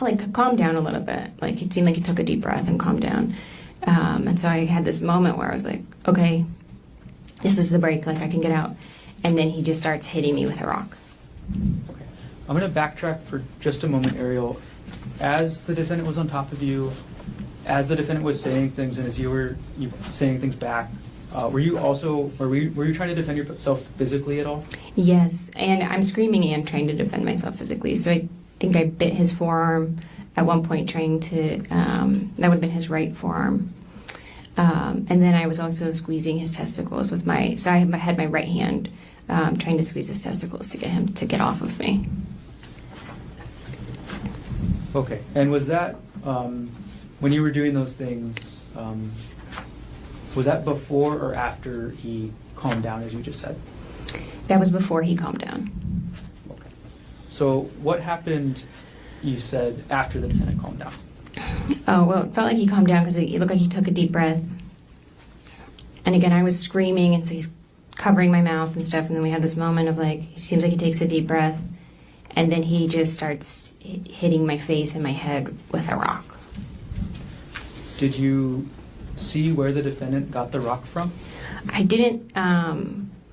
like calmed down a little bit. Like it seemed like he took a deep breath and calmed down. And so I had this moment where I was like, okay, this is the break, like I can get out. And then he just starts hitting me with a rock. Okay. I'm going to backtrack for just a moment, Arielle. As the defendant was on top of you, as the defendant was saying things, and as you were saying things back, were you trying to defend yourself physically at all? Yes, and I'm screaming and trying to defend myself physically. So I think I bit his forearm at one point, trying to, that would have been his right forearm. And then I was also squeezing his testicles with so I had my right hand trying to squeeze his testicles to get him to get off of me. Okay, and was that, when you were doing those things, was that before or after he calmed down, as you just said? That was before he calmed down. Okay. So what happened, you said, after the defendant calmed down? Oh, well, it felt like he calmed down because it looked like he took a deep breath. And again, I was screaming, and so he's covering my mouth and stuff, and then we had this moment of like, it seems like he takes a deep breath, and then he just starts hitting my face and my head with a rock. Did you see where the defendant got the rock from? I didn't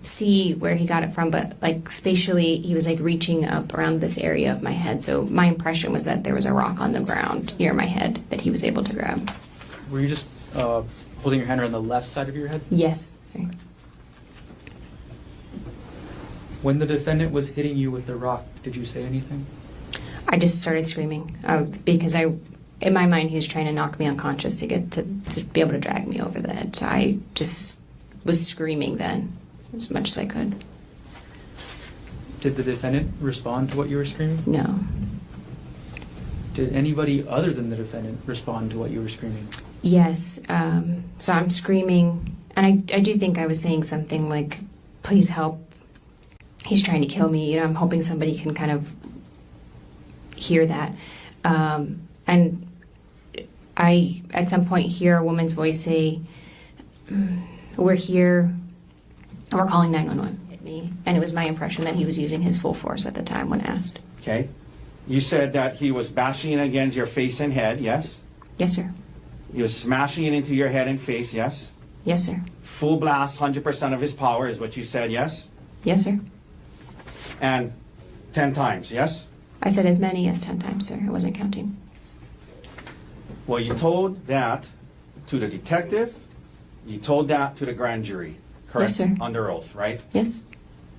see where he got it from, but like spatially, he was like reaching up around this area of my head. So my impression was that there was a rock on the ground near my head that he was able to grab. Were you just holding your hand around the left side of your head? Yes. Sorry. When the defendant was hitting you with the rock, did you say anything? I just started screaming because in my mind, he was trying to knock me unconscious to get to be able to drag me over the edge. So I just was screaming then as much as I could. Did the defendant respond to what you were screaming? No. Did anybody other than the defendant respond to what you were screaming? Yes. So I'm screaming, and I do think I was saying something like, please help. He's trying to kill me. You know, I'm hoping somebody can kind of hear that. And I, at some point, hear a woman's voice say, we're here, and we're calling 911. Hit me. And it was my impression that he was using his full force at the time when asked. Okay. You said that he was bashing it against your face and head, yes? Yes, sir. He was smashing it into your head and face, yes? Yes, sir. Full blast, 100% of his power is what you said, yes? Yes, sir. And 10 times, yes? I said as many as 10 times, sir. I wasn't counting. Well, you told that to the detective, you told that to the grand jury, correct? Yes, sir. Under oath, right? Yes.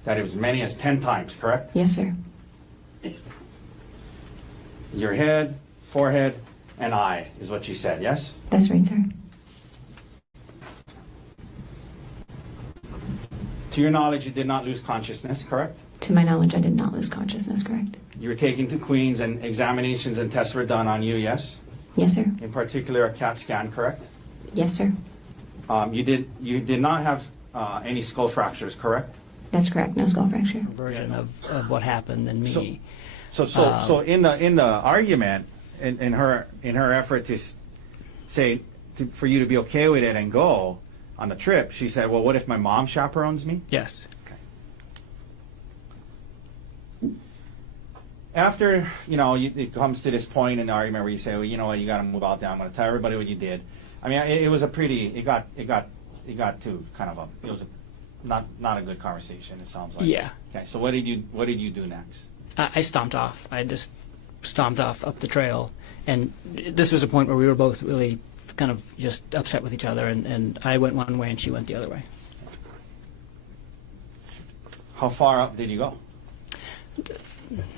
That it was many as 10 times, correct? Yes, sir. Your head, forehead, and eye is what you said, yes? That's right, sir. To your knowledge, you did not lose consciousness, correct? To my knowledge, I did not lose consciousness, correct? You were taken to Queens and examinations and tests were done on you, yes? Yes, sir. In particular, a CAT scan, correct? Yes, sir. You did not have any skull fractures, correct? That's correct. No skull fracture. Version of what happened and me. So in the argument, in her effort to say for you to be okay with it and go on the trip, she said, "Well, what if my mom chaperones me?" Yes. After, it comes to this point in the argument where you say, well, you know what, you got to move out there. I'm going to tell everybody what you did. I mean, it was a pretty, it got to kind of it was not a good conversation, it sounds like. Yeah. Okay, so what did you do next? I stomped off. I just stomped off up the trail. And this was a point where we were both really kind of just upset with each other. And I went one way and she went the other way. How far up did you go?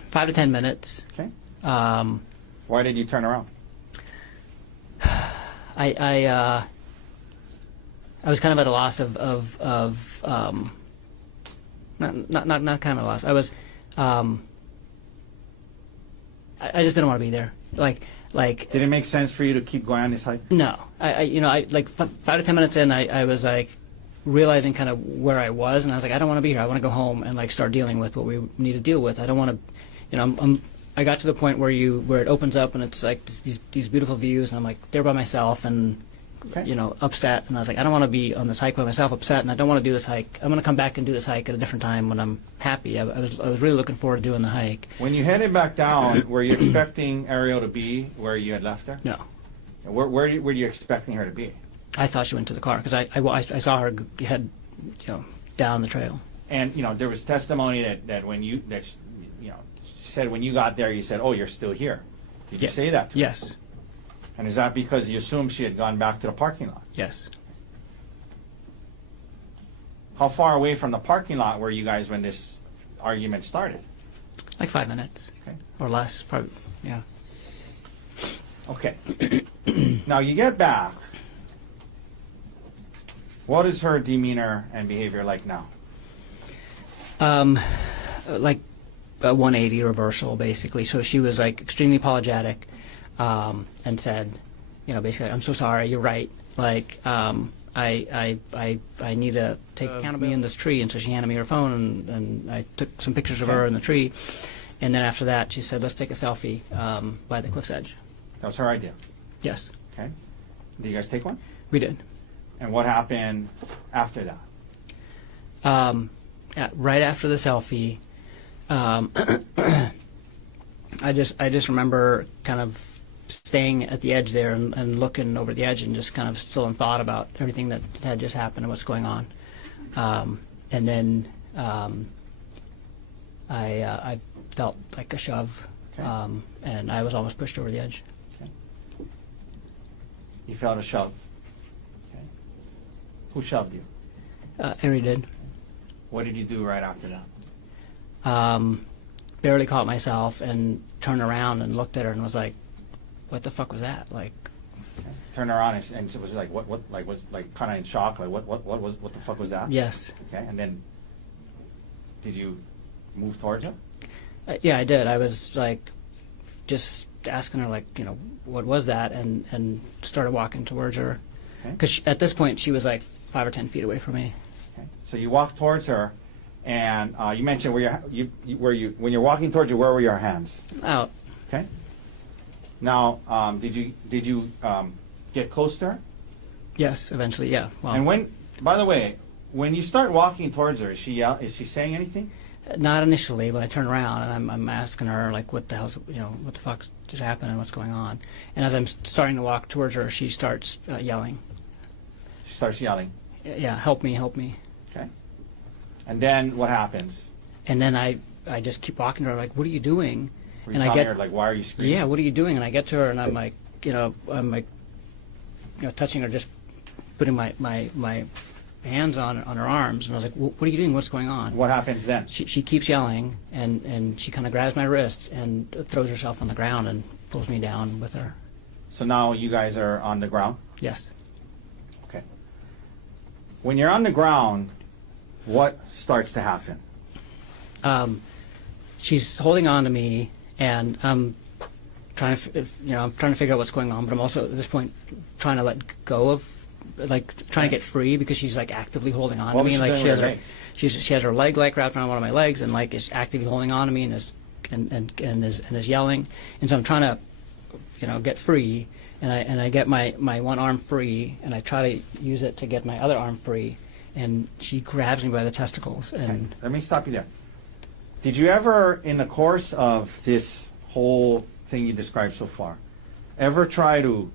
5 to 10 minutes. Okay. Why did you turn around? I was kind of at a loss of not kind of a loss. I was I just didn't want to be there. Like. Did it make sense for you to keep going on this hike? No. I like 5 to 10 minutes in, I was like realizing kind of where I was, and I was like, I don't want to be here. I want to go home and like start dealing with what we need to deal with. I don't want to, I got to the point where it opens up and it's like these beautiful views, and I'm like there by myself and Okay. you know, upset, and I was like, I don't want to be on this hike by myself, upset, and I don't want to do this hike. I'm going to come back and do this hike at a different time when I'm happy. I was really looking forward to doing the hike. When you headed back down, were you expecting Arielle to be where you had left her? No, Where were you expecting her to be? I thought she went to the car because I saw her head, you know, down the trail. And you know, there was testimony that when you she said when you got there, you said, "Oh, you're still here." Did you Yeah. say that to her? Yes, And is that because you assumed she had gone back to the parking lot? yes. How far away from the parking lot were you guys when this argument started? Like 5 minutes Okay. or less, probably. Yeah. Okay. Now you get back. What is her demeanor and behavior like now? Like a 180 reversal, basically. So she was like extremely apologetic, and said, you know, basically, I'm so sorry. You're right. Like, I need to take accountability in this tree. And so she handed me her phone, and I took some pictures of her in the tree. And then after that, she said, let's take a selfie by the cliff's edge. That was her idea. Yes, Okay. Did you guys take one? we did. And what happened after that? Right after the selfie, I just remember kind of staying at the edge there and looking over the edge and just kind of still in thought about everything that had just happened and what's going on. And then I felt like a shove, Okay. and I was almost pushed over the edge. Okay. You felt a shove. Okay. Who shoved you? Ari did. What did you do right after that? Barely caught myself and turned around and looked at her and was like, what the fuck was that? Like, Okay. Turned around and it was like what like was like kind of in shock, like what the fuck was that? yes. Okay. And then did you move towards her? Yeah, I did. I was like, just asking her, like, you know, what was that, and started walking towards her. Okay. Because at this point, she was like 5 or 10 feet away from me. Okay. So you walk towards her, and you mentioned when you're walking towards her, where were your hands? Out. Okay. Now, did you get close to her? Yes, eventually, yeah. Well, And when, by the way, when you start walking towards her, is she saying anything? not initially, but I turn around and I'm asking her, like, what the hell's, you know, what the fuck just happened and what's going on. And as I'm starting to walk towards her, she starts yelling. She starts yelling. Yeah, help me, help me. Okay. And then what happens? And then I just keep walking to her, like, what are you doing? Were you And I telling get, her, like, why are you screaming? yeah, what are you doing? And I get to her and I'm like, touching her, just putting my hands on her arms, and I was like, what are you doing? What's going on? What happens then? She keeps yelling, and she kind of grabs my wrists and throws herself on the ground and pulls me down with her. So now you guys are on the ground? Yes. Okay. When you're on the ground, what starts to happen? She's holding on to me, and I'm trying to figure out what's going on, but I'm also at this point trying to let go of, like, trying to get free, because she's like actively holding on What to me. was she Like doing she has with her her, legs? she has her leg like wrapped around one of my legs, and like is actively holding on to me and is yelling. And so I'm trying to, get free, and I get my one arm free, and I try to use it to get my other arm free, and she grabs me by the testicles. Okay. And Let me stop you there. Did you ever, in the course of this whole thing you described so far, ever try to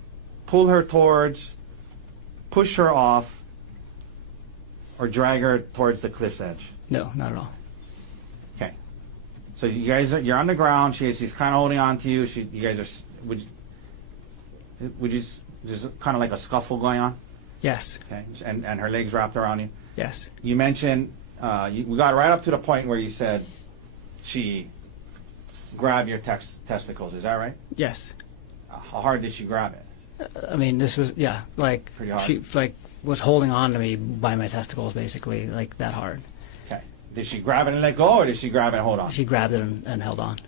pull her towards, push her off, or drag her towards the cliff's edge? no, not at all. Okay. So you're on the ground. She's kind of holding on to you. You guys are. Would you just kind of like a scuffle going on? Yes. Okay. And her legs wrapped around you. Yes. You mentioned we got right up to the point where you said she grabbed your testicles. Is that right? Yes. How hard did she grab it? I mean, this was, like, Pretty hard. she, like, was holding on to me by my testicles, basically, like, that hard. Okay. Did she grab it and let go, or did she grab it and hold on? She grabbed it and held on.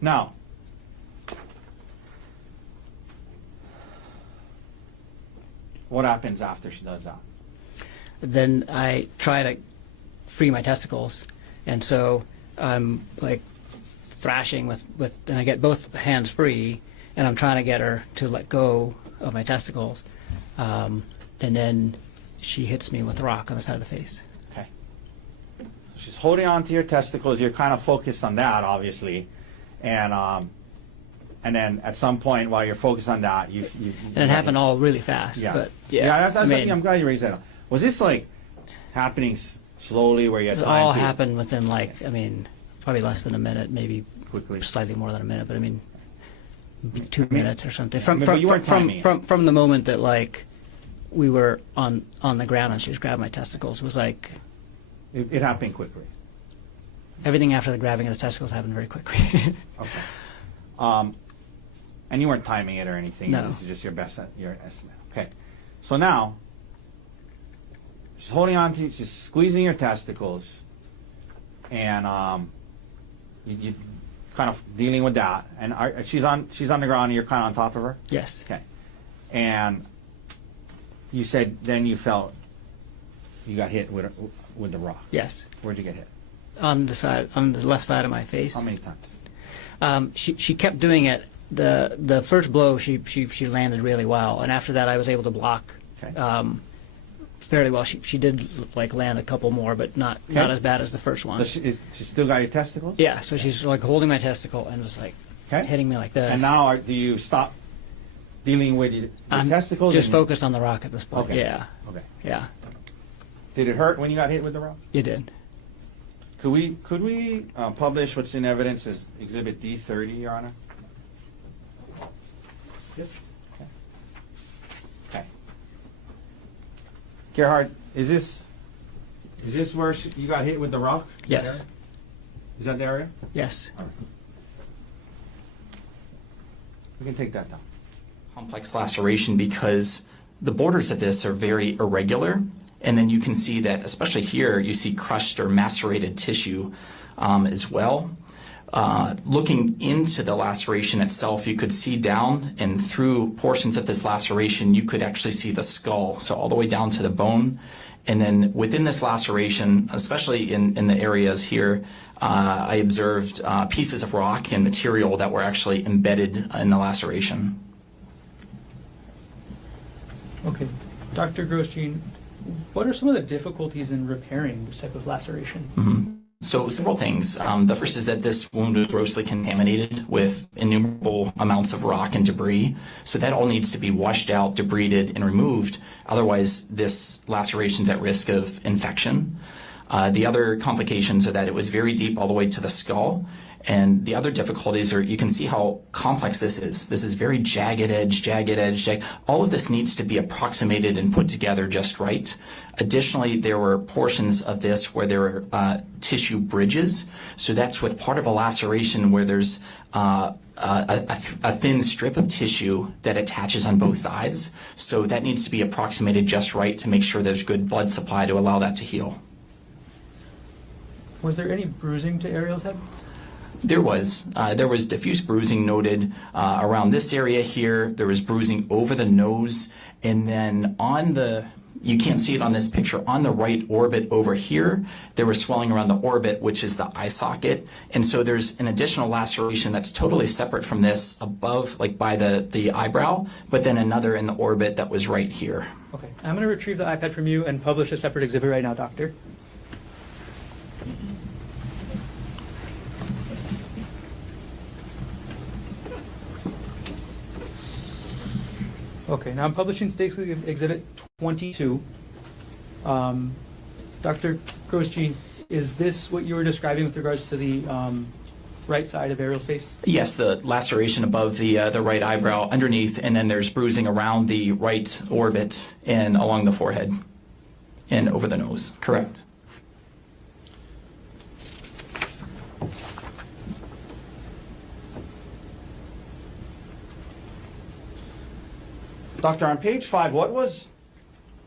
Now, what happens after she does that? Then I try to free my testicles, and so I'm, like, thrashing with and I get both hands free, and I'm trying to get her to let go of my testicles, and then she hits me with a rock on the side of the face. Okay. She's holding on to your testicles. You're kind of focused on that, obviously, and then at some point while you're focused on that, you and it happened all really fast. Yeah. But yeah, That's I'm glad you raised that up. Was this like happening slowly, where you had it time all to happened within probably less than a minute, maybe quickly? slightly more than a minute, but 2 minutes or something. but you weren't timing it. From the moment that we were on the ground and she was grabbing my testicles was like It happened quickly. everything after the grabbing of the testicles happened very quickly. Okay. And you weren't timing it or anything. No. This is just your estimate. Okay. So now she's holding on to you, she's squeezing your testicles, and you kind of dealing with that. And she's on the ground, and you're kind of on top of her. Yes. Okay. And you said then you felt you got hit with the rock. Yes. Where'd you get hit? On the left side of my face. How many times? She kept doing it. The first blow she landed really well, and after that I was able to block Okay. fairly well. She did land a couple more, but not as bad as the first one. So she still got your testicles? Yeah, so she's holding my testicle and just Okay. hitting me like this. And now do you stop dealing with your I'm testicles? just and you- focused on the rock at this point. Okay. Yeah, Okay. yeah, Did it hurt when you got hit with the rock? you did. Could we publish what's in evidence as Exhibit D30, Your Honor? Yes. Okay. Gerhardt, is this where you got hit with the rock? Yes, Is that the area? yes. We can take that down. Complex laceration because the borders of this are very irregular, and then you can see that, especially here, you see crushed or macerated tissue as well. Looking into the laceration itself, you could see down, and through portions of this laceration, you could actually see the skull, so all the way down to the bone. And then within this laceration, especially in the areas here, I observed pieces of rock and material that were actually embedded in the laceration. Okay. Dr. Grosjean, what are some of the difficulties in repairing this type of laceration? So several things. The first is that this wound was grossly contaminated with innumerable amounts of rock and debris. So that all needs to be washed out, debrided, and removed. Otherwise, this laceration is at risk of infection. The other complications are that it was very deep all the way to the skull. And the other difficulties are, you can see how complex this is. This is very jagged edge. All of this needs to be approximated and put together just right. Additionally, there were portions of this where there were tissue bridges. So that's with part of a laceration where there's a thin strip of tissue that attaches on both sides. So that needs to be approximated just right to make sure there's good blood supply to allow that to heal. Was there any bruising to Arielle's head? There was diffuse bruising noted around this area here. There was bruising over the nose, and then you can't see it on this picture, on the right orbit over here, there was swelling around the orbit, which is the eye socket. And so there's an additional laceration that's totally separate from this above, by the eyebrow, but then another in the orbit that was right here. Okay. I'm going to retrieve the iPad from you and publish a separate exhibit right now, doctor. Okay, now I'm publishing State's Exhibit 22. Dr. Grosjean, is this what you were describing with regards to the right side of Arielle's face? Yes, the laceration above the right eyebrow underneath, and then there's bruising around the right orbit and along the forehead and over the nose. Correct. Doctor, on page 5, what was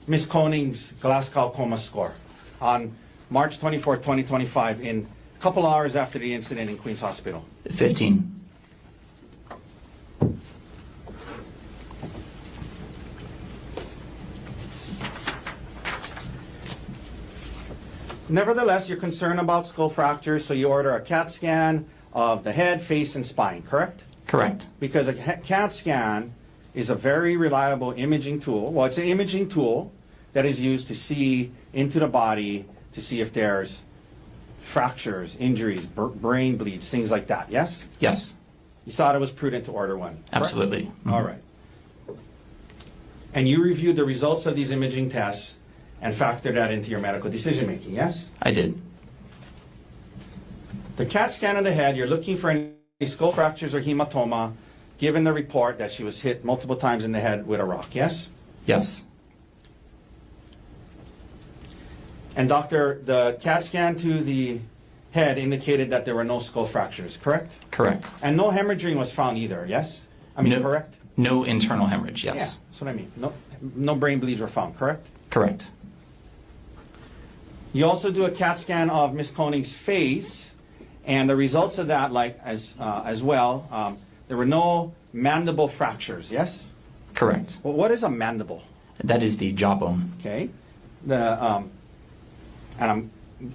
Ms. Konig's Glasgow coma score on March 24, 2025, in a couple hours after the incident in Queens Hospital? 15. Nevertheless, you're concerned about skull fractures, so you order a CAT scan of the head, face, and spine, correct? Correct. Because a CAT scan is a very reliable imaging tool. Well, it's an imaging tool that is used to see into the body to see if there's fractures, injuries, brain bleeds, things like that, yes? Yes, You thought it was prudent to order one? Correct? absolutely. Mhm. All right. And you reviewed the results of these imaging tests and factored that into your medical decision making, yes? I did. The CAT scan of the head, you're looking for any skull fractures or hematoma, given the report that she was hit multiple times in the head with a rock, yes? Yes, And doctor, the CAT scan to the head indicated that there were no skull fractures, correct? correct. And no hemorrhaging was found either, yes? I mean, No- correct? No internal hemorrhage, Yeah, yes. that's what I mean. No brain bleeds were found, correct? Correct. You also do a CAT scan of Miss Konig's face, and the results of that, like as well, there were no mandible fractures, yes? Correct. Well, what is a mandible? That is the jawbone. Okay,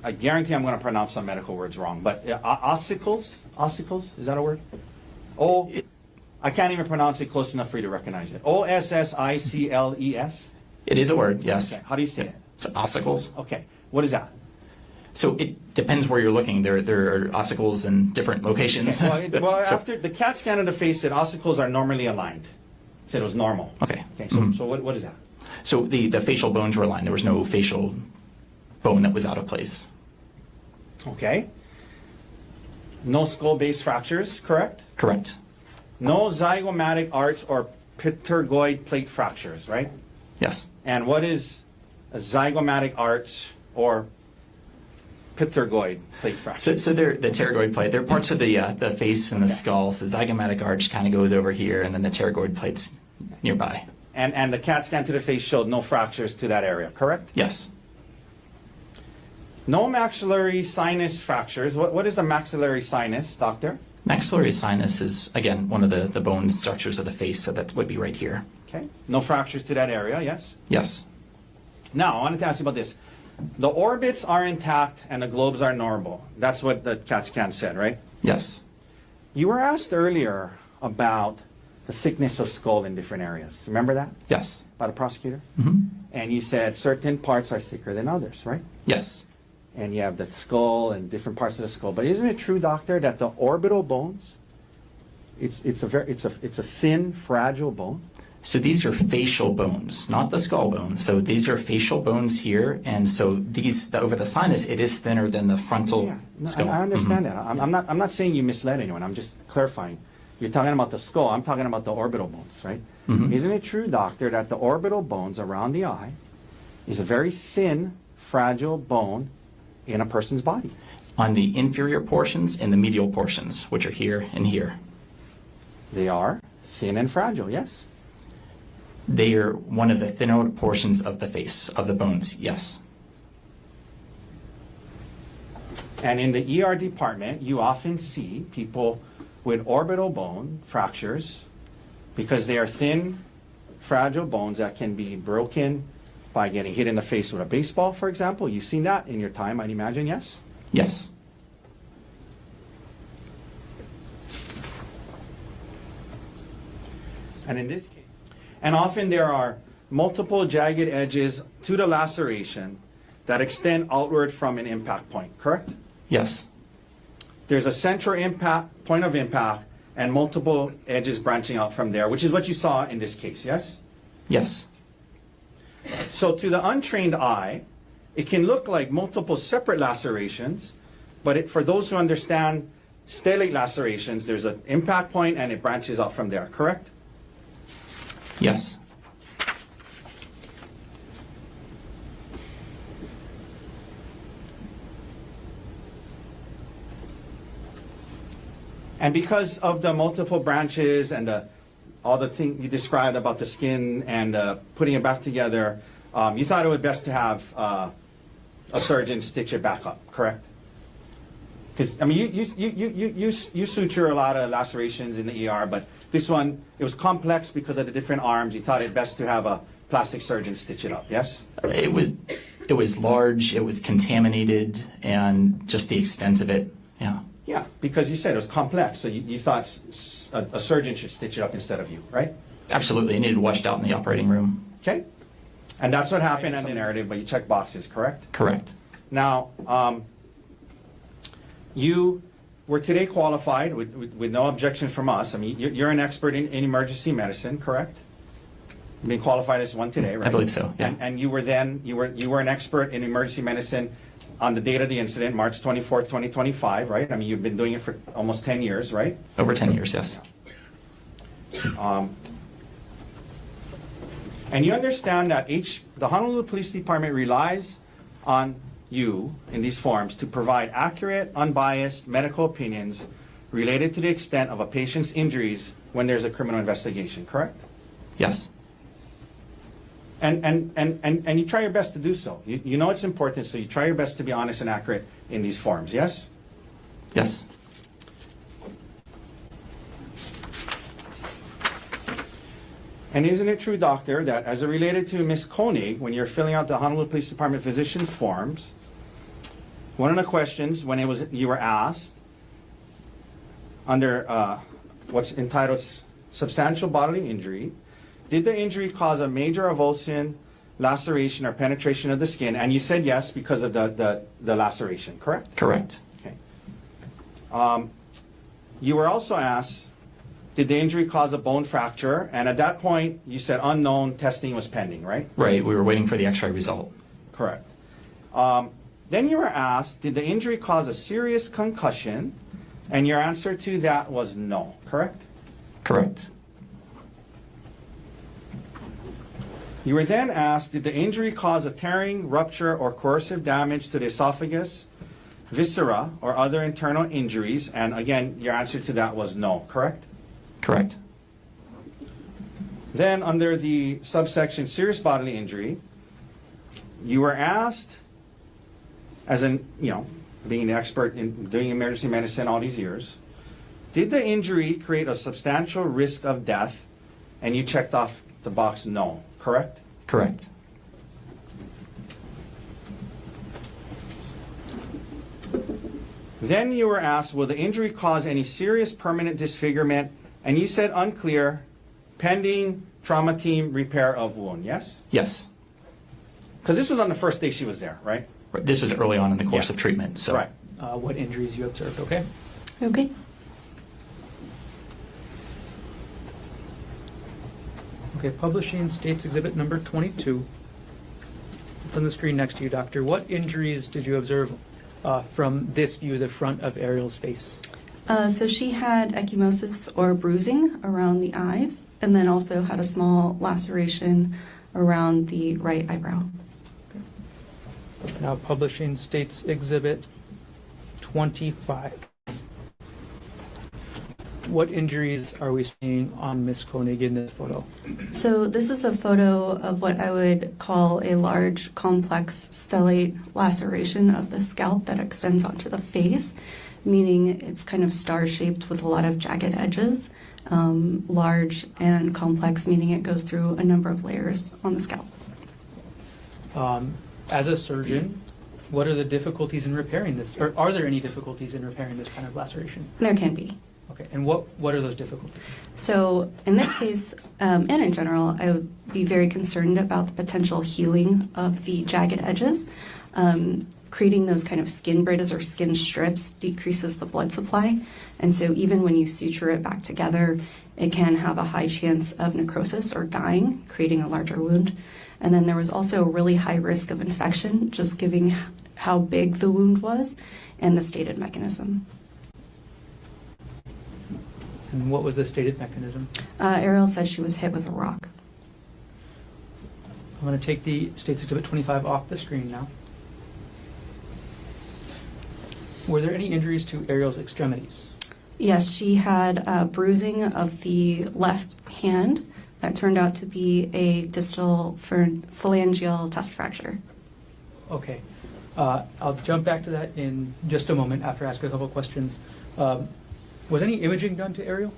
I guarantee I'm going to pronounce some medical words wrong, but ossicles, is that a word? I can't even pronounce it close enough for you to recognize it. Ossicles. It is a word, yes. Okay, how do you say it? So ossicles. Okay, what is that? So it depends where you're looking. There are ossicles in different locations. Well, So- after the CAT scan of the face said ossicles are normally aligned. It said it was normal. Okay. Okay, so what is that? So the facial bones were aligned. There was no facial bone that was out of place. Okay. No skull base fractures, correct? Correct. No zygomatic arch or ptergoid plate fractures, right? Yes. And what is a zygomatic arch or ptergoid plate fracture? So they're the pterygoid plate. They're parts of the face and the skull. So zygomatic arch kind of goes over here, and then the pterygoid plate's nearby. And the CAT scan to the face showed no fractures to that area, correct? Yes. No maxillary sinus fractures. What is the maxillary sinus, doctor? Maxillary sinus is, again, one of the bone structures of the face, so that would be right here. Okay. No fractures to that area, yes? Yes. Now, I wanted to ask you about this. The orbits are intact and the globes are normal. That's what the CAT scan said, right? Yes. You were asked earlier about the thickness of skull in different areas. Remember that? Yes. By the prosecutor? Mm-hmm. And you said certain parts are thicker than others, right? Yes. And you have the skull and different parts of the skull. But isn't it true, doctor, that the orbital bones, it's a thin, fragile bone? So these are facial bones, not the skull bone. So these are facial bones here, and so over the sinus, it is thinner than the frontal Yeah, no, skull. I understand that. I'm not saying you misled anyone. I'm just clarifying. You're talking about the skull. I'm talking about the orbital bones, right? Mhm. Isn't it true, doctor, that the orbital bones around the eye is a very thin, fragile bone in a person's body? On the inferior portions and the medial portions, which are here and here. They are thin and fragile, yes? They are one of the thinner portions of the face, of the bones, yes. And in the ER department, you often see people with orbital bone fractures because they are thin, fragile bones that can be broken by getting hit in the face with a baseball, for example. You've seen that in your time, I'd imagine, yes? Yes. And in this case, and often there are multiple jagged edges to the laceration that extend outward from an impact point, correct? Yes. There's a central impact, point of impact, and multiple edges branching out from there, which is what you saw in this case, yes? Yes. So to the untrained eye, it can look like multiple separate lacerations, but for those who understand stellate lacerations, there's an impact point and it branches out from there, correct? Yes. And because of the multiple branches and all the things you described about the skin and putting it back together, you thought it was best to have a surgeon stitch it back up, correct? Because I mean, you suture a lot of lacerations in the ER, but this one, it was complex because of the different arms. You thought it best to have a plastic surgeon stitch it up, yes? It was large, it was contaminated, and just the extent of it, yeah. Yeah, because you said it was complex, so you thought a surgeon should stitch it up instead of you, right? Absolutely. It needed washed out in the operating room. Okay? And that's what happened in the narrative, but you check boxes, correct? Correct. Now, you were today qualified with no objection from us. I mean, you're an expert in emergency medicine, correct? You've been qualified as one today, right? I believe so, yeah. And you were an expert in emergency medicine on the date of the incident, March 24th, 2025, right? I mean, you've been doing it for almost 10 years, right? Over 10 years, yes. And you understand that the Honolulu Police Department relies on you in these forms to provide accurate, unbiased medical opinions related to the extent of a patient's injuries when there's a criminal investigation, correct? Yes. And you try your best to do so. You know it's important, so you try your best to be honest and accurate in these forms, yes? Yes. And isn't it true, doctor, that as it related to Ms. Konig, when you're filling out the Honolulu Police Department physician forms, one of the questions when you were asked under what's entitled substantial bodily injury, did the injury cause a major avulsion, laceration, or penetration of the skin? And you said yes because of the laceration, correct? Correct. Okay. You were also asked, did the injury cause a bone fracture? And at that point, you said unknown, testing was pending, right? Right. We were waiting for the x-ray result. Correct. Then you were asked, did the injury cause a serious concussion? And your answer to that was no, correct? Correct. You were then asked, did the injury cause a tearing, rupture, or corrosive damage to the esophagus, viscera, or other internal injuries? And again, your answer to that was no, correct? Correct. Then under the subsection serious bodily injury, you were asked, as an, being an expert in doing emergency medicine all these years, did the injury create a substantial risk of death? And you checked off the box no, correct? Correct. Then you were asked, will the injury cause any serious permanent disfigurement? And you said unclear, pending trauma team repair of wound, yes? Yes. Because this was on the first day she was there, right? This was early on in the course Yeah. of treatment. So. Right. What injuries you observed, okay? Okay. Okay, publishing states exhibit number 22. It's on the screen next to you, doctor. What injuries did you observe from this view, the front of Arielle's face? So she had ecchymosis or bruising around the eyes, and then also had a small laceration around the right eyebrow. Now publishing states exhibit 25. What injuries are we seeing on Miss Konig in this photo? So this is a photo of what I would call a large, complex stellate laceration of the scalp that extends onto the face, meaning it's kind of star-shaped with a lot of jagged edges. Large and complex, meaning it goes through a number of layers on the scalp. As a surgeon, what are the difficulties in repairing this? Or are there any difficulties in repairing this kind of laceration? There can be. Okay, and what are those difficulties? So in this case, and in general, I would be very concerned about the potential healing of the jagged edges. Creating those kind of skin bridges or skin strips decreases the blood supply. And so even when you suture it back together, it can have a high chance of necrosis or dying, creating a larger wound. And then there was also a really high risk of infection, just given how big the wound was and the stated mechanism. And what was the stated mechanism? Arielle said she was hit with a rock. I'm going to take the States Exhibit 25 off the screen now. Were there any injuries to Arielle's extremities? Yes, she had bruising of the left hand that turned out to be a distal phalangeal tuft fracture. Okay. I'll jump back to that in just a moment after I ask a couple of questions. Was any imaging done to Arielle?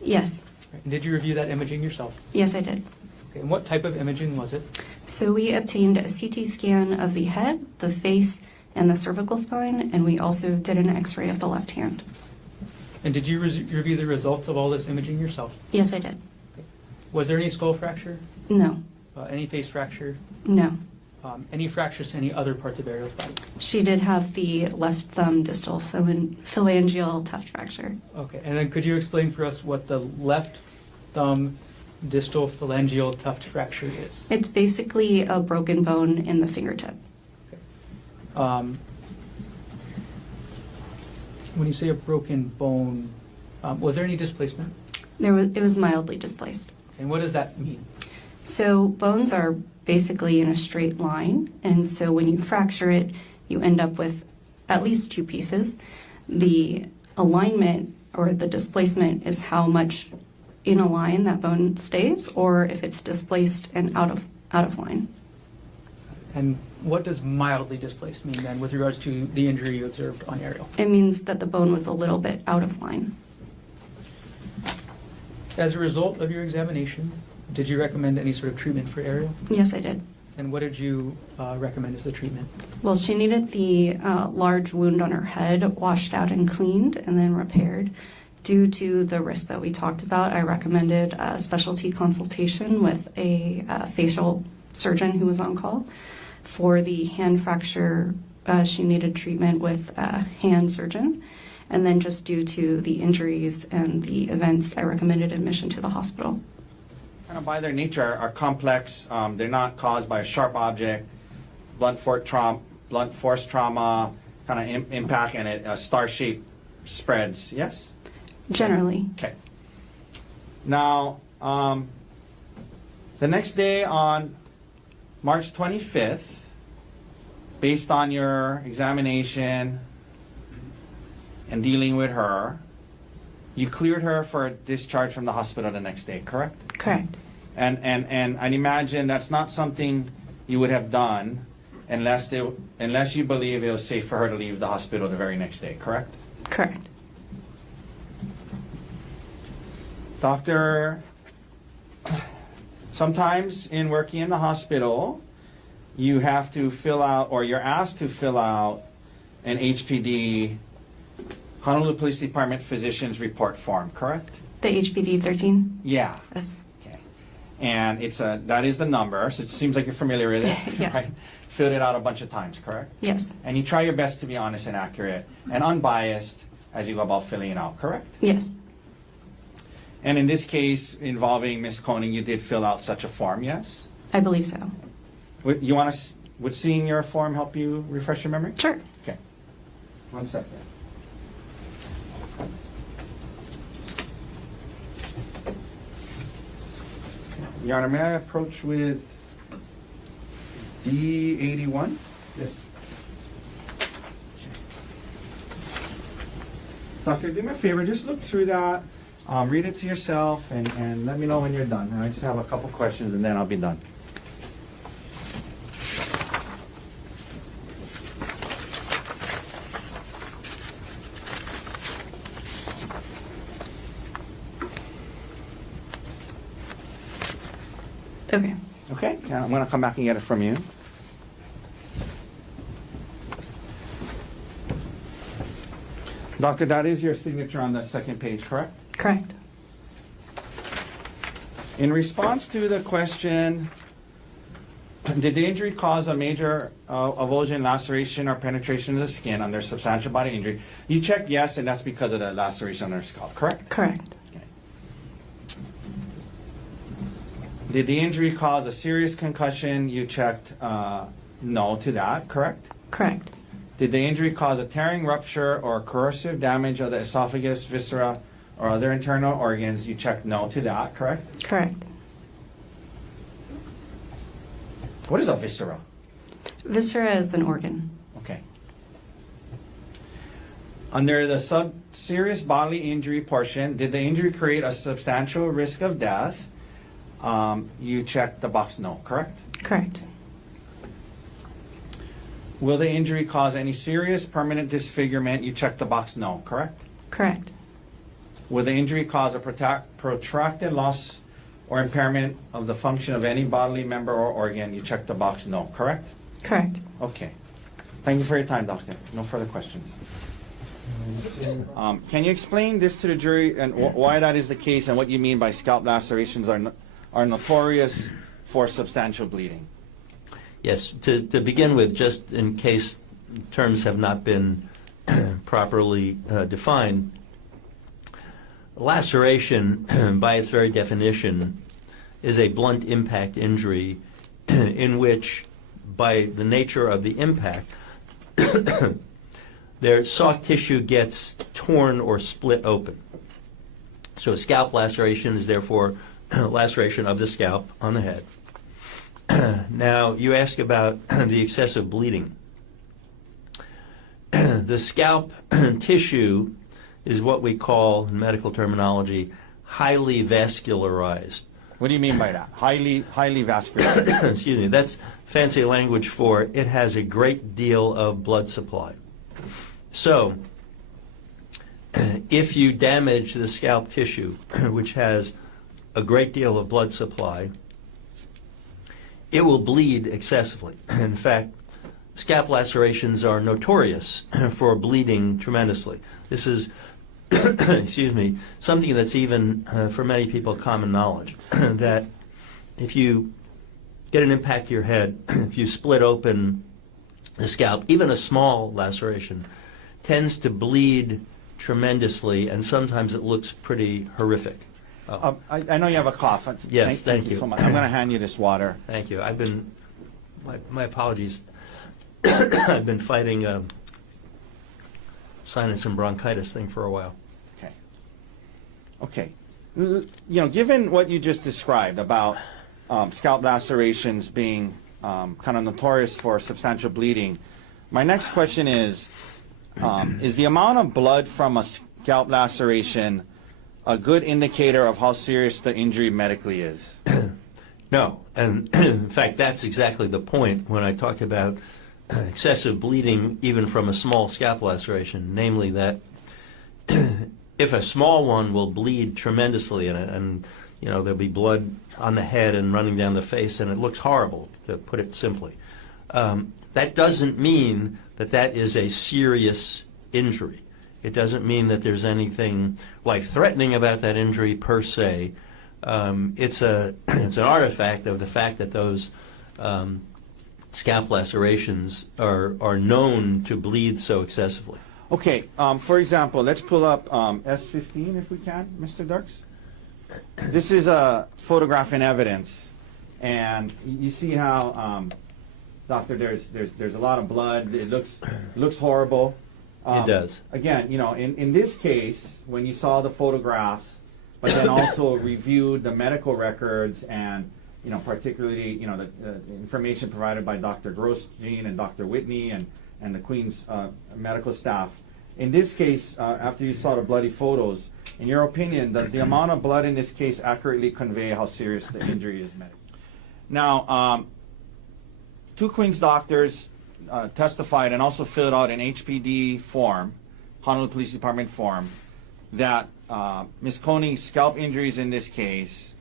Yes. And did you review that imaging yourself? Yes, I did. Okay. And what type of imaging was it? So we obtained a CT scan of the head, the face, and the cervical spine, and we also did an x-ray of the left hand. And did you review the results of all this imaging yourself? Yes, I did. Okay. Was there any skull fracture? No, Any face fracture? no. Any fractures to any other parts of Arielle's body? She did have the left thumb distal phalangeal tuft fracture. Okay, and then could you explain for us what the left thumb distal phalangeal tuft fracture is? It's basically a broken bone in the fingertip. When you say a broken bone, was there any displacement? It was mildly displaced. And what does that mean? So bones are basically in a straight line, and so when you fracture it, you end up with at least two pieces. The alignment or the displacement is how much in a line that bone stays, or if it's displaced and out of line. And what does mildly displaced mean then with regards to the injury you observed on Arielle? It means that the bone was a little bit out of line. As a result of your examination, did you recommend any sort of treatment for Arielle? Yes, I did. And what did you recommend as the treatment? Well, she needed the large wound on her head washed out and cleaned and then repaired. Due to the risk that we talked about, I recommended a specialty consultation with a facial surgeon who was on call. For the hand fracture, she needed treatment with a hand surgeon. And then just due to the injuries and the events, I recommended admission to the hospital. Kind of by their nature are complex. They're not caused by a sharp object, blunt force trauma, kind of impact, and it star-shaped spreads. Yes? Generally. Okay. Now, the next day on March 25th, based on your examination and dealing with her, you cleared her for a discharge from the hospital the next day, correct? Correct. And I'd imagine that's not something you would have done unless you believe it was safe for her to leave the hospital the very next day, correct? Correct. Doctor, sometimes in working in the hospital, you have to fill out, or you're asked to fill out, an HPD, Honolulu Police Department Physician's Report form, correct? The HPD 13? Yeah. Yes. Okay. And that is the number, so it seems like you're familiar with it. Yes. Right? Filled it out a bunch of times, correct? Yes. And you try your best to be honest and accurate and unbiased as you go about filling it out, correct? Yes. And in this case involving Ms. Konig, you did fill out such a form, yes? I believe so. Would seeing your form help you refresh your memory? Sure. Okay. 1 second. Your Honor, may I approach with D81? Yes. Doctor, do me a favor, just look through that, read it to yourself, and let me know when you're done. And I just have a couple questions, and then I'll be done. Okay. Okay, yeah, I'm going to come back and get it from you. Doctor, that is your signature on the second page, correct? Correct. In response to the question, did the injury cause a major avulsion, laceration, or penetration of the skin under substantial body injury? You checked yes, and that's because of the laceration on her scalp, correct? Correct. Okay. Did the injury cause a serious concussion? You checked no to that, correct? Correct. Did the injury cause a tearing, rupture, or corrosive damage of the esophagus, viscera, or other internal organs? You checked no to that, correct? Correct. What is a viscera? Viscera is an organ. Okay. Under the serious bodily injury portion, did the injury create a substantial risk of death? You checked the box no, correct? Correct. Will the injury cause any serious permanent disfigurement? You checked the box no, correct? Correct. Will the injury cause a protracted loss or impairment of the function of any bodily member or organ? You checked the box no, correct? Correct. Okay. Thank you for your time, doctor. No further questions. Can you explain this to the jury and why that is the case and what you mean by scalp lacerations are notorious for substantial bleeding? Yes, to begin with, just in case terms have not been properly defined, laceration, by its very definition, is a blunt impact injury in which, by the nature of the impact, their soft tissue gets torn or split open. So a scalp laceration is therefore laceration of the scalp on the head. Now, you ask about the excessive bleeding. The scalp tissue is what we call, in medical terminology, highly vascularized. What do you mean by that? Highly vascular. Excuse me, that's fancy language for it has a great deal of blood supply. So, if you damage the scalp tissue, which has a great deal of blood supply, it will bleed excessively. In fact, scalp lacerations are notorious for bleeding tremendously. This is, excuse me, something that's even, for many people, common knowledge, that if you get an impact to your head, if you split open the scalp, even a small laceration tends to bleed tremendously, and sometimes it looks pretty horrific. I know you have a cough. Yes, thank you so much. I'm going to hand you this water. Thank you. I've been, my apologies. I've been fighting a sinus and bronchitis thing for a while. Okay. Okay. You know, given what you just described about scalp lacerations being kind of notorious for substantial bleeding, my next question is the amount of blood from a scalp laceration a good indicator of how serious the injury medically is? No, and in fact, that's exactly the point when I talk about excessive bleeding even from a small scalp laceration, namely that if a small one will bleed tremendously and you know, there'll be blood on the head and running down the face, and it looks horrible, to put it simply. That doesn't mean that that is a serious injury. It doesn't mean that there's anything life-threatening about that injury per se. It's an artifact of the fact that those scalp lacerations are known to bleed so excessively. Okay, for example, let's pull up S15 if we can, Mr. Dirks. This is a photograph in evidence, and you see how, doctor, there's a lot of blood. It looks horrible. It does. Again, you know, in this case, when you saw the photographs, but then also reviewed the medical records and, you know, particularly, you know, the information provided by Dr. Grosjean and Dr. Whitney and the Queen's medical staff. In this case, after you saw the bloody photos, in your opinion, does the amount of blood in this case accurately convey how serious the injury is medically? Now, two Queen's doctors testified and also filled out an HPD form, Honolulu Police Department form, that Ms. Konig's scalp injuries in this case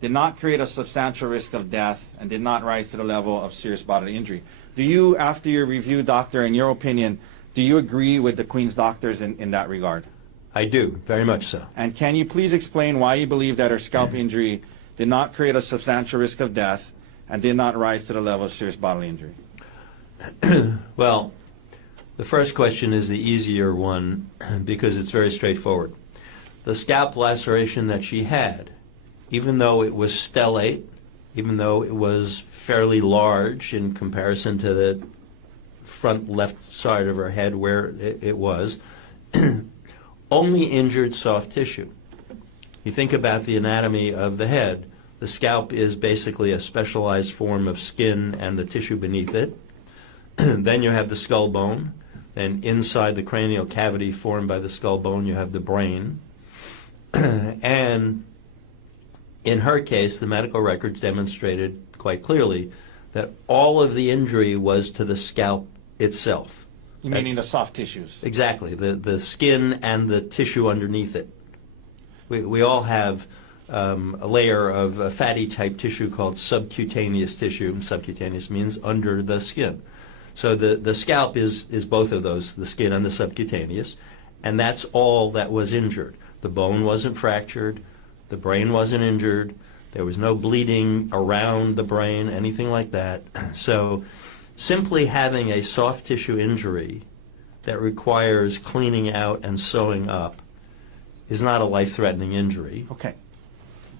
did not create a substantial risk of death and did not rise to the level of serious bodily injury. Do you, after your review, doctor, in your opinion, do you agree with the Queen's doctors in that regard? I do, very much so. And can you please explain why you believe that her scalp injury did not create a substantial risk of death and did not rise to the level of serious bodily injury? Well, the first question is the easier one because it's very straightforward. The scalp laceration that she had, even though it was stellate, even though it was fairly large in comparison to the front left side of her head where it was, only injured soft tissue. You think about the anatomy of the head. The scalp is basically a specialized form of skin and the tissue beneath it. Then you have the skull bone, and inside the cranial cavity formed by the skull bone you have the brain. And in her case, the medical records demonstrated quite clearly that all of the injury was to the scalp itself. You meaning the soft tissues? Exactly, the skin and the tissue underneath it. We all have a layer of fatty type tissue called subcutaneous tissue. Subcutaneous means under the skin. So the scalp is both of those, the skin and the subcutaneous, and that's all that was injured. The bone wasn't fractured, the brain wasn't injured, There was no bleeding around the brain, anything like that. So simply having a soft tissue injury that requires cleaning out and sewing up is not a life-threatening injury. Okay.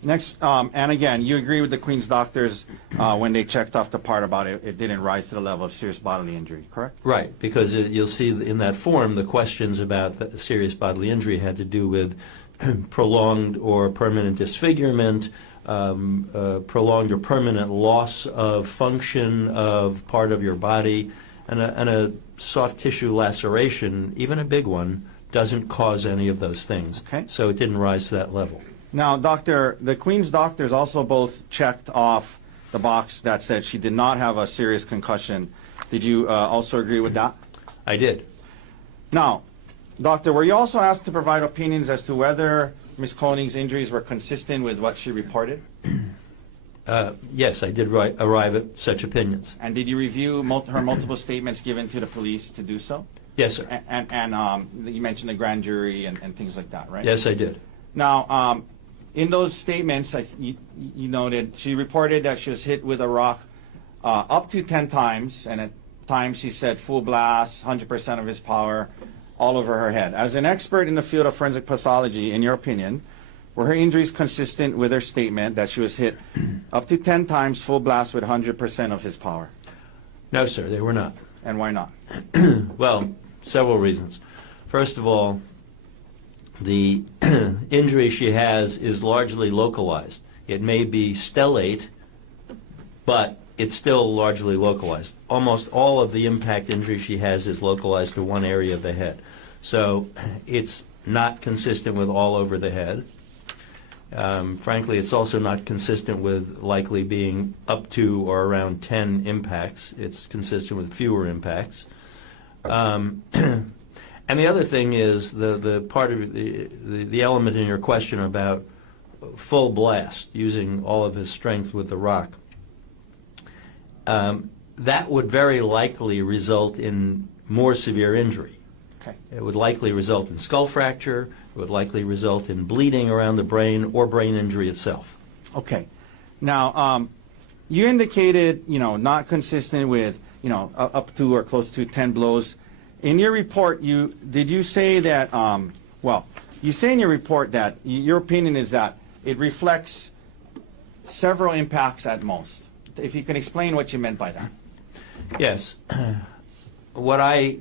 Next, and again, you agree with the Queen's doctors when they checked off the part about it didn't rise to the level of serious bodily injury, correct? Right, because you'll see in that form the questions about the serious bodily injury had to do with prolonged or permanent disfigurement, prolonged or permanent loss of function of part of your body, and a soft tissue laceration, even a big one, doesn't cause any of those things. Okay. So it didn't rise to that level. Now, Doctor, the Queen's doctors also both checked off the box that said she did not have a serious concussion. Did you also agree with that? I did. Now, Doctor, were you also asked to provide opinions as to whether Ms. Konig's injuries were consistent with what she reported? Yes, I did arrive at such opinions. And did you review her multiple statements given to the police to do so? Yes, sir. And you mentioned the grand jury and things like that, right? Yes, I did. Now, in those statements, you noted she reported that she was hit with a rock up to 10 times, and at times she said full blast, 100% of his power, all over her head. As an expert in the field of forensic pathology, in your opinion, were her injuries consistent with her statement that she was hit up to 10 times full blast with 100% of his power? No, sir, they were not. And why not? Well, several reasons. First of all, the injury she has is largely localized. It may be stellate, but it's still largely localized. Almost all of the impact injury she has is localized to one area of the head. So it's not consistent with all over the head. Frankly, it's also not consistent with likely being up to or around 10 impacts. It's consistent with fewer impacts. And the other thing is the part of the element in your question about full blast, using all of his strength with the rock. That would very likely result in more severe injury. Okay. It would likely result in skull fracture. It would likely result in bleeding around the brain or brain injury itself. Okay. Now, you indicated, not consistent with, up to or close to 10 blows. In your report, did you say that, you say in your report that your opinion is that it reflects several impacts at most. If you can explain what you meant by that. Yes. What I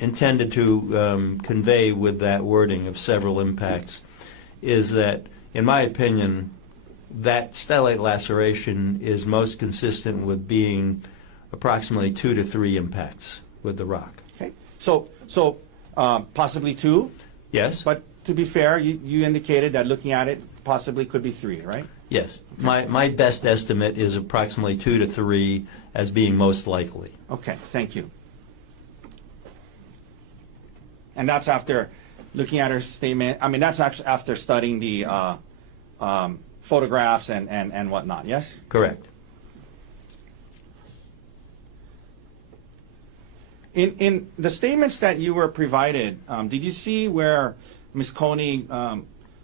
intended to convey with that wording of several impacts is that, in my opinion, that stellate laceration is most consistent with being approximately 2 to 3 impacts with the rock. Okay. So possibly 2? Yes? But to be fair, you indicated that looking at it, possibly could be 3, right? Yes. My best estimate is approximately 2 to 3 as being most likely. Okay, thank you. And that's after looking at her statement. I mean, that's actually after studying the photographs and whatnot, yes? Correct. In the statements that you were provided, did you see where Ms. Konig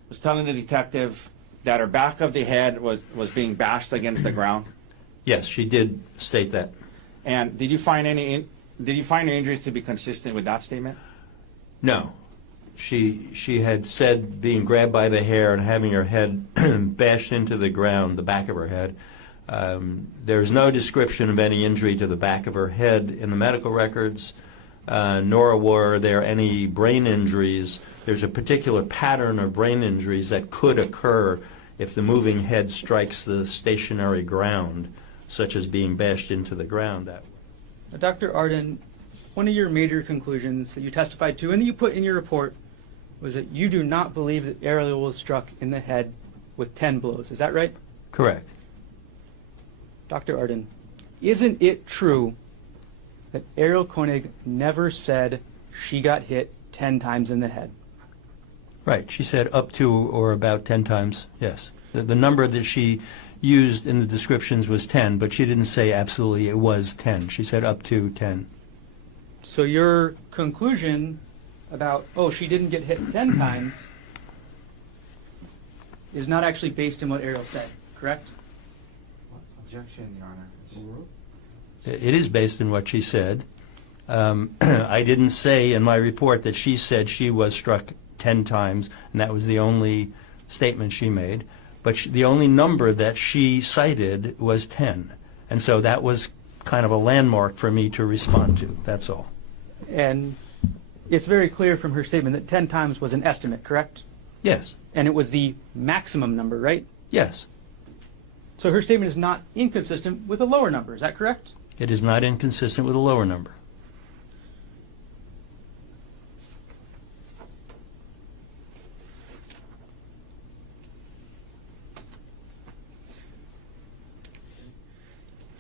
was telling the detective that her back of the head was being bashed against the ground? Yes, she did state that. And did you find her injuries to be consistent with that statement? No. She had said being grabbed by the hair and having her head bashed into the ground, the back of her head. There's no description of any injury to the back of her head in the medical records, nor were there any brain injuries. There's a particular pattern of brain injuries that could occur if the moving head strikes the stationary ground, such as being bashed into the ground. Now, Dr. Arden, one of your major conclusions that you testified to and that you put in your report was that you do not believe that Arielle was struck in the head with 10 blows. Is that right? Correct. Dr. Arden, isn't it true that Arielle Konig never said she got hit 10 times in the head? Right. She said up to or about 10 times, yes. The number that she used in the descriptions was 10, but she didn't say absolutely it was 10. She said up to 10. So your conclusion about, she didn't get hit 10 times is not actually based on what Arielle said, correct? Objection, Your Honor. It is based on what she said. I didn't say in my report that she said she was struck 10 times, and that was the only statement she made. But the only number that she cited was 10. And so that was kind of a landmark for me to respond to. That's all. And it's very clear from her statement that 10 times was an estimate, correct? Yes. And it was the maximum number, right? Yes. So her statement is not inconsistent with a lower number, is that correct? It is not inconsistent with a lower number.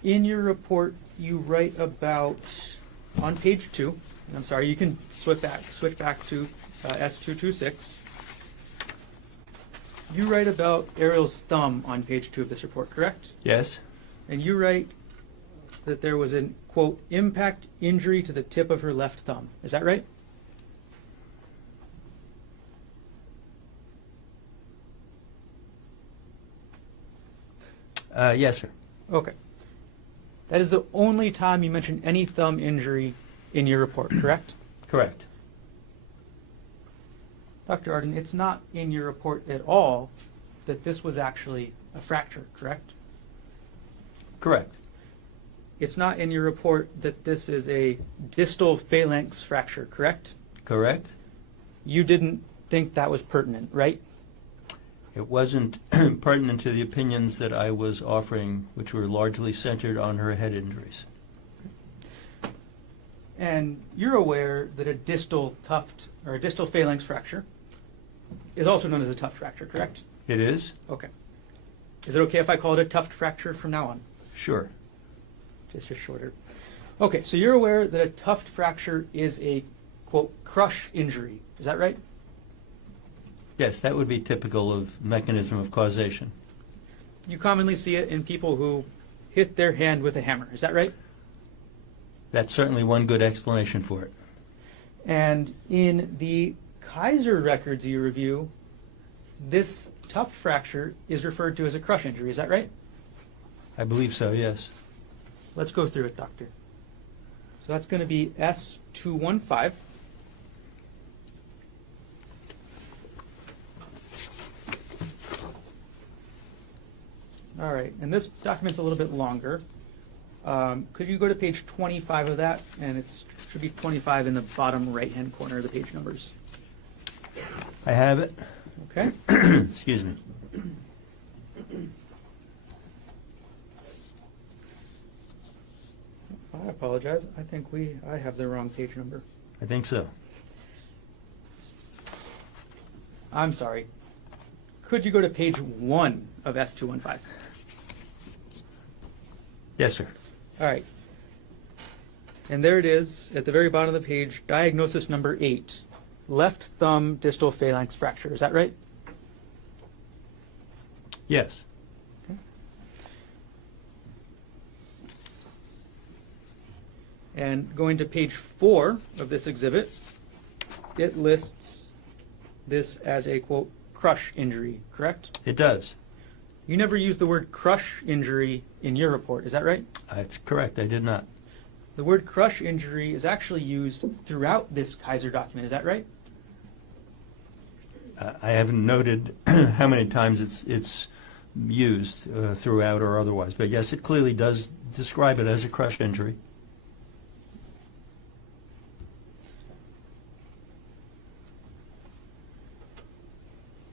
In your report, you write about, on page 2, and I'm sorry, you can switch back to S226. You write about Arielle's thumb on page 2 of this report, correct? Yes. And you write that there was an, quote, impact injury to the tip of her left thumb. Is that right? Yes, sir. Okay. That is the only time you mention any thumb injury in your report, correct? Correct. Dr. Arden, it's not in your report at all that this was actually a fracture, correct? Correct. It's not in your report that this is a distal phalanx fracture, correct? Correct. You didn't think that was pertinent, right? It wasn't pertinent to the opinions that I was offering, which were largely centered on her head injuries. And you're aware that a distal tuft or a distal phalanx fracture is also known as a tuft fracture, correct? It is? Okay. Is it okay if I call it a tuft fracture from now on? Sure. Just shorter. Okay, so you're aware that a tuft fracture is a, quote, crush injury. Is that right? Yes, that would be typical of mechanism of causation. You commonly see it in people who hit their hand with a hammer. Is that right? That's certainly one good explanation for it. And in the Kaiser records you review, this tuft fracture is referred to as a crush injury. Is that right? I believe so, yes. Let's go through it, doctor. So that's going to be S215. All right, and this document's a little bit longer. Could you go to page 25 of that? And it should be 25 in the bottom right-hand corner of the page numbers. I have it. Okay. Excuse me. I apologize. I think I have the wrong page number. I think so. I'm sorry. Could you go to page 1 of S215? Yes, sir. All right. And there it is at the very bottom of the page, diagnosis number 8, left thumb distal phalanx fracture. Is that right? Yes. Okay. And going to page 4 of this exhibit, it lists this as a, quote, crush injury, correct? It does. You never used the word crush injury in your report, is that right? That's correct. I did not. The word crush injury is actually used throughout this Kaiser document, is that right? I haven't noted how many times it's used throughout or otherwise, but yes, it clearly does describe it as a crush injury.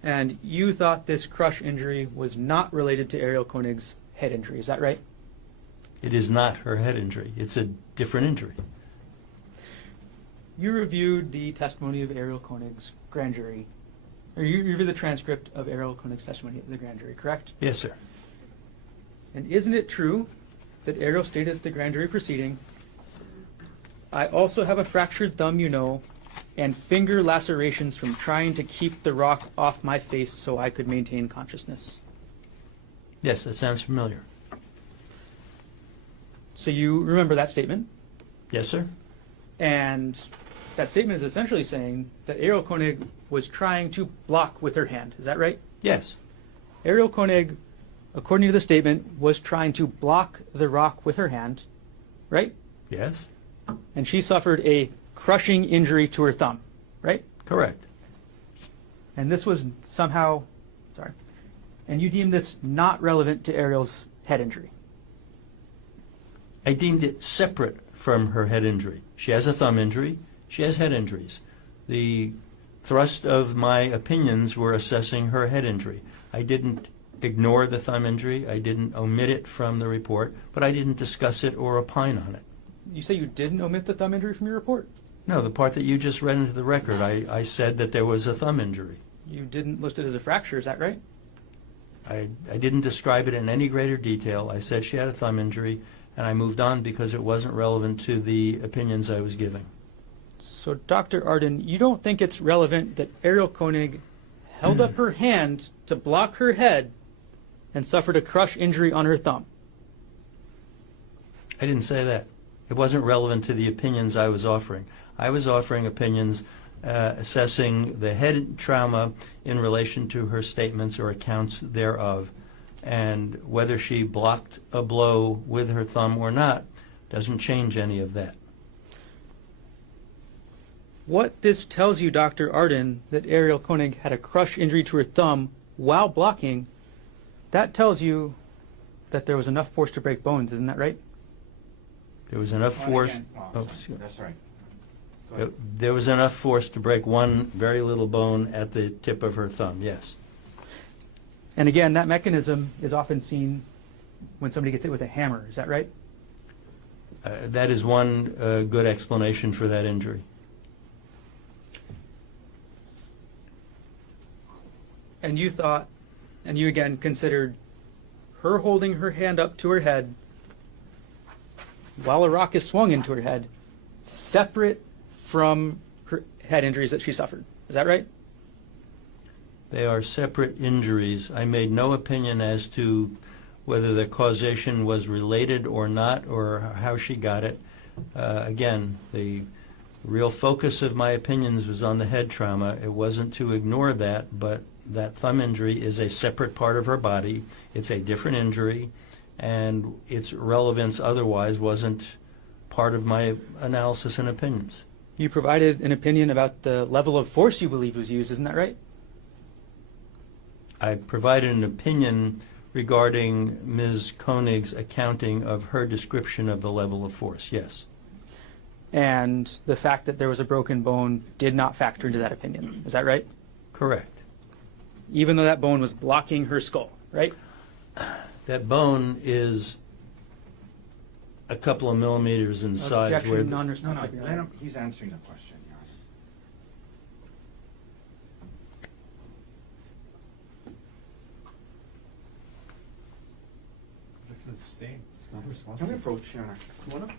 And you thought this crush injury was not related to Arielle Konig's head injury, is that right? It is not her head injury. It's a different injury. You reviewed the testimony of Arielle Konig's grand jury, or you reviewed the transcript of Arielle Konig's testimony at the grand jury, correct? Yes, sir. And isn't it true that Arielle stated at the grand jury proceeding, I also have a fractured thumb, you know, and finger lacerations from trying to keep the rock off my face so I could maintain consciousness? Yes, that sounds familiar. So you remember that statement? Yes, sir. And that statement is essentially saying that Arielle Konig was trying to block with her hand. Is that right? Yes. Arielle Konig according to the statement, was trying to block the rock with her hand, right? Yes? And she suffered a crushing injury to her thumb, right? Correct. And this was somehow, sorry, and you deemed this not relevant to Arielle's head injury. I deemed it separate from her head injury. She has a thumb injury. She has head injuries. The thrust of my opinions were assessing her head injury. I didn't ignore the thumb injury. I didn't omit it from the report, but I didn't discuss it or opine on it. You say you didn't omit the thumb injury from your report? No, the part that you just read into the record, I said that there was a thumb injury. You didn't list it as a fracture, is that right? I didn't describe it in any greater detail. I said she had a thumb injury, and I moved on because it wasn't relevant to the opinions I was giving. So, Dr. Arden, you don't think it's relevant that Arielle Konig held up her hand to block her head and suffered a crush injury on her thumb? I didn't say that. It wasn't relevant to the opinions I was offering. I was offering opinions assessing the head trauma in relation to her statements or accounts thereof, and whether she blocked a blow with her thumb or not doesn't change any of that. What this tells you, Dr. Arden, that Arielle Konig had a crush injury to her thumb while blocking, that tells you that there was enough force to break bones, isn't that right? There was enough force. That's right. Go ahead. There was enough force to break one very little bone at the tip of her thumb, yes. And again, that mechanism is often seen when somebody gets hit with a hammer, is that right? That is one good explanation for that injury. And you thought, and you again considered her holding her hand up to her head while a rock is swung into her head separate from her head injuries that she suffered. Is that right? They are separate injuries. I made no opinion as to whether the causation was related or not, or how she got it. Again, the real focus of my opinions was on the head trauma. It wasn't to ignore that, but that thumb injury is a separate part of her body. It's a different injury, and its relevance otherwise wasn't part of my analysis and opinions. You provided an opinion about the level of force you believe was used, isn't that right? I provided an opinion regarding Ms. Konig's accounting of her description of the level of force, yes. And the fact that there was a broken bone did not factor into that opinion. Is that right? Correct. Even though that bone was blocking her skull, right? That bone is a couple of millimeters in size. Objection, Where non-responsive. Let him, he's answering the question, Your Honor. Objection is sustained. It's not Can we responsive. approach, Your Honor? Come on up.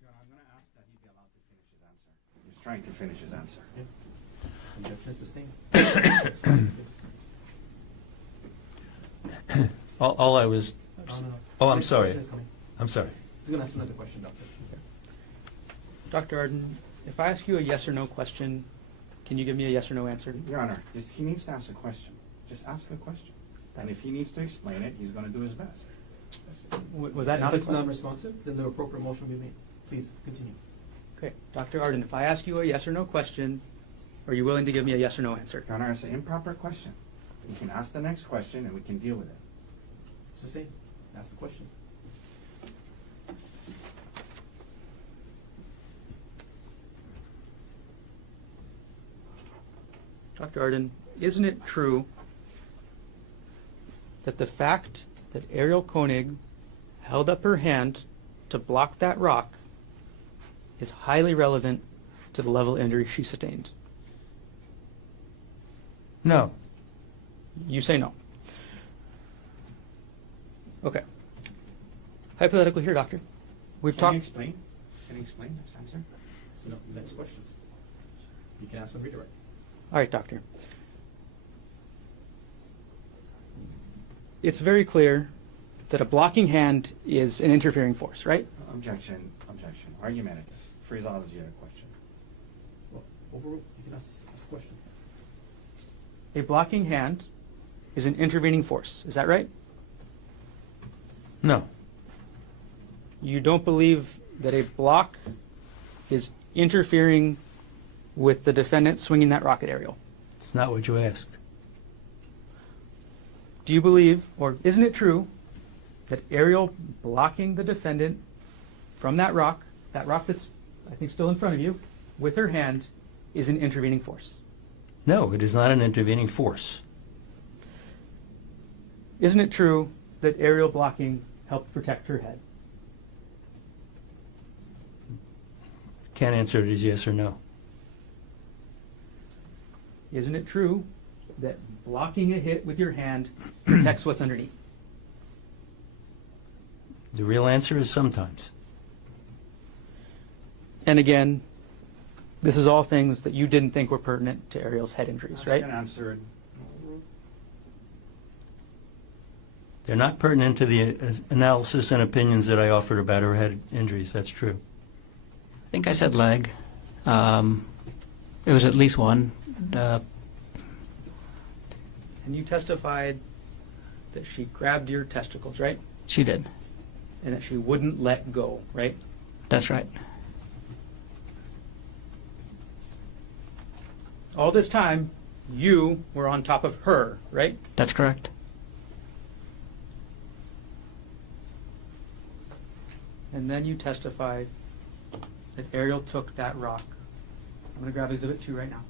Your Honor, I'm going to ask that he be allowed to finish his answer. He's trying to finish his answer. Objection is sustained. Yes. all I was. Oh, no. Oh, I'm Next sorry. question is coming. I'm sorry. He's going to ask another question, Doctor. Dr. Arden, if I ask you a yes or no question, can you give me a yes or no answer? Your Honor, he needs to ask a question. Just ask the question. And if he needs to explain it, he's going to do his best. Was that And not if a it's question? non-responsive, then the appropriate motion will be made. Please continue. Okay, Dr. Arden, if I ask you a yes or no question, are you willing to give me a yes or no answer? Your Honor, it's an improper question. You can ask the next question and we can deal with it. Sustained. Ask the question. Dr. Arden, isn't it true that the fact that Arielle Konig held up her hand to block that rock is highly relevant to the level of injury she sustained? No. You say no. Okay. Hypothetical here, doctor. We've Can talked. you explain? Can you explain this answer? So, no, next question. You can ask them redirect. All right, doctor. It's very clear that a blocking hand is an interfering force, right? Objection. Argumentative. Phraseology of the question. Well, overruled. You can ask the question. A blocking hand is an intervening force. Is that right? No. You don't believe that a block is interfering with the defendant swinging that rocket aerial? It's not what you asked. Do you believe, or isn't it true, that Arielle blocking the defendant from that rock that's, I think, still in front of you, with her hand, is an intervening force? No, it is not an intervening force. Isn't it true that Arielle blocking helped protect her head? Can't answer it as yes or no. Isn't it true that blocking a hit with your hand protects what's underneath? The real answer is sometimes. And again, this is all things that you didn't think were pertinent to Arielle's head injuries, right? Answered. They're not pertinent to the analysis and opinions that I offered about her head injuries. That's true. I think I said leg. It was at least one. And you testified that she grabbed your testicles, right? She did. And that she wouldn't let go, right? That's right. All this time, you were on top of her, right? That's correct. And then you testified that Arielle took that rock. I'm going to grab Exhibit 2 right now.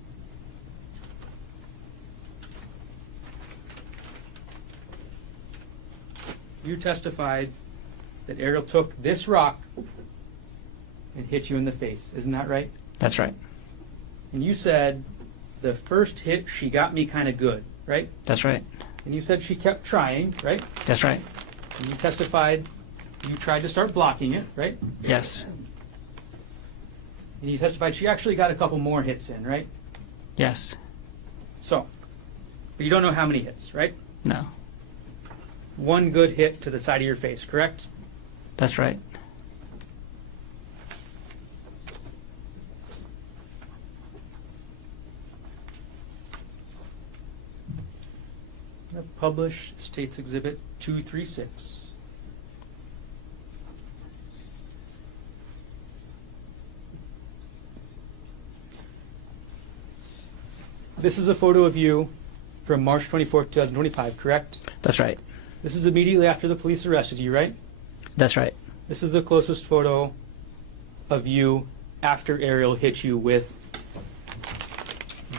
You testified that Arielle took this rock and hit you in the face. Isn't that right? That's right. And you said the first hit, she got me kind of good, right? That's right. And you said she kept trying, right? That's right. And you testified you tried to start blocking it, right? Yes. And you testified she actually got a couple more hits in, right? Yes. So, but you don't know how many hits, right? No. One good hit to the side of your face, correct? That's right. I'm going to publish State's Exhibit 236. This is a photo of you from March 24th, 2025, correct? That's right. This is immediately after the police arrested you, right? That's right. This is the closest photo of you after Arielle hit you with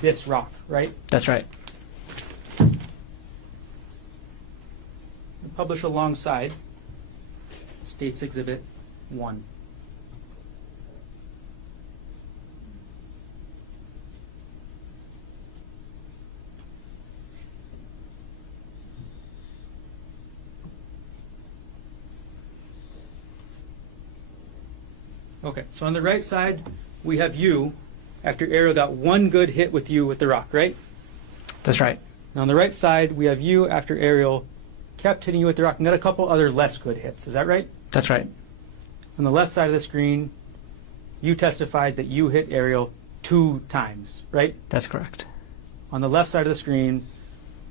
this rock, right? That's right. Publish alongside State's Exhibit 1. Okay, so on the right side, we have you after Arielle got one good hit with you with the rock, right? That's right. And on the right side, we have you after Arielle kept hitting you with the rock and got a couple other less good hits. Is that right? That's right. On the left side of the screen, you testified that you hit Arielle 2 times, right? That's correct. On the left side of the screen,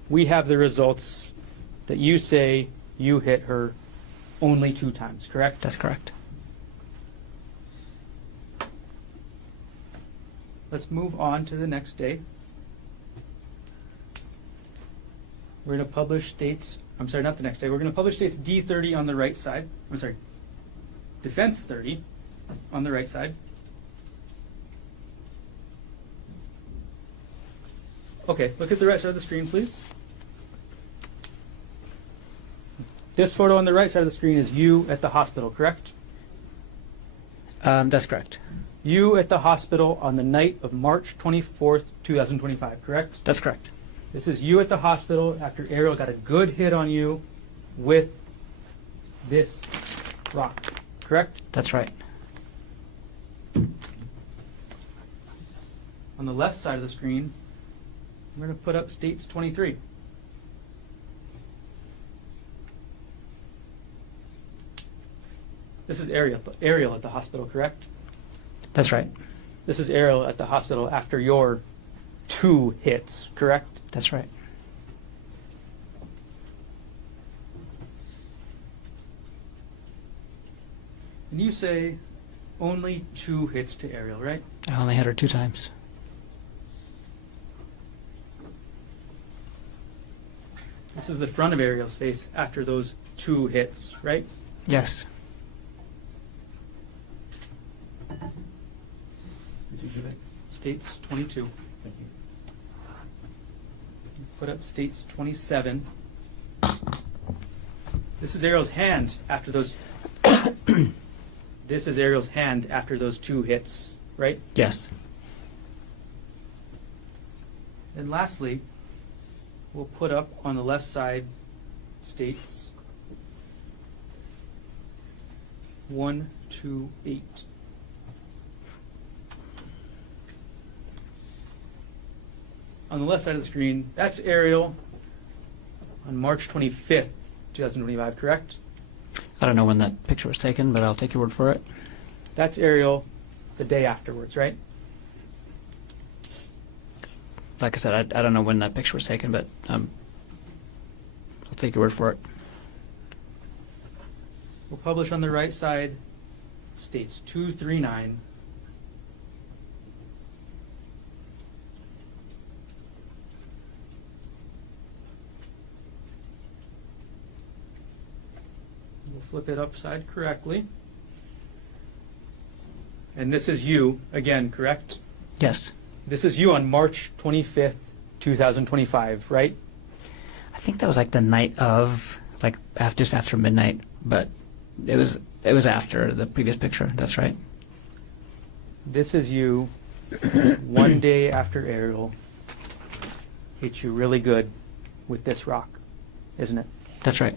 we have the results that you say you hit her only 2 times, correct? That's correct. Let's move on to the next day. We're going to publish State's, I'm sorry, not the next day. We're going to publish State's D30 on the right side. I'm sorry, Defense 30 on the right side. Okay, look at the right side of the screen, please. This photo on the right side of the screen is you at the hospital, correct? That's correct. You at the hospital on the night of March 24th, 2025, correct? That's correct. This is you at the hospital after Arielle got a good hit on you with this rock, correct? That's right. On the left side of the screen, I'm going to put up States 23. This is Arielle at the hospital, correct? That's right. This is Arielle at the hospital after your 2 hits, correct? That's right. And you say only 2 hits to Arielle, right? I only hit her 2 times. This is the front of Arielle's face after those 2 hits, right? Yes. States 22. Thank you. Put up states 27. This is Arielle's hand after those. This is Arielle's hand after those 2 hits, right? Yes. And lastly, we'll put up on the left side states 1, 2, 8. On the left side of the screen, that's Arielle on March 25th, 2025, correct? I don't know when that picture was taken, but I'll take your word for it. That's Arielle the day afterwards, right? Like I said, I don't know when that picture was taken, but I'll take your word for it. We'll publish on the right side states 239. We'll flip it upside correctly. And this is you, again, correct? Yes. This is you on March 25th, 2025, right? I think that was like the night of, like just after midnight, but it was after the previous picture. That's right. This is you 1 day after Arielle hit you really good with this rock, isn't it? That's right.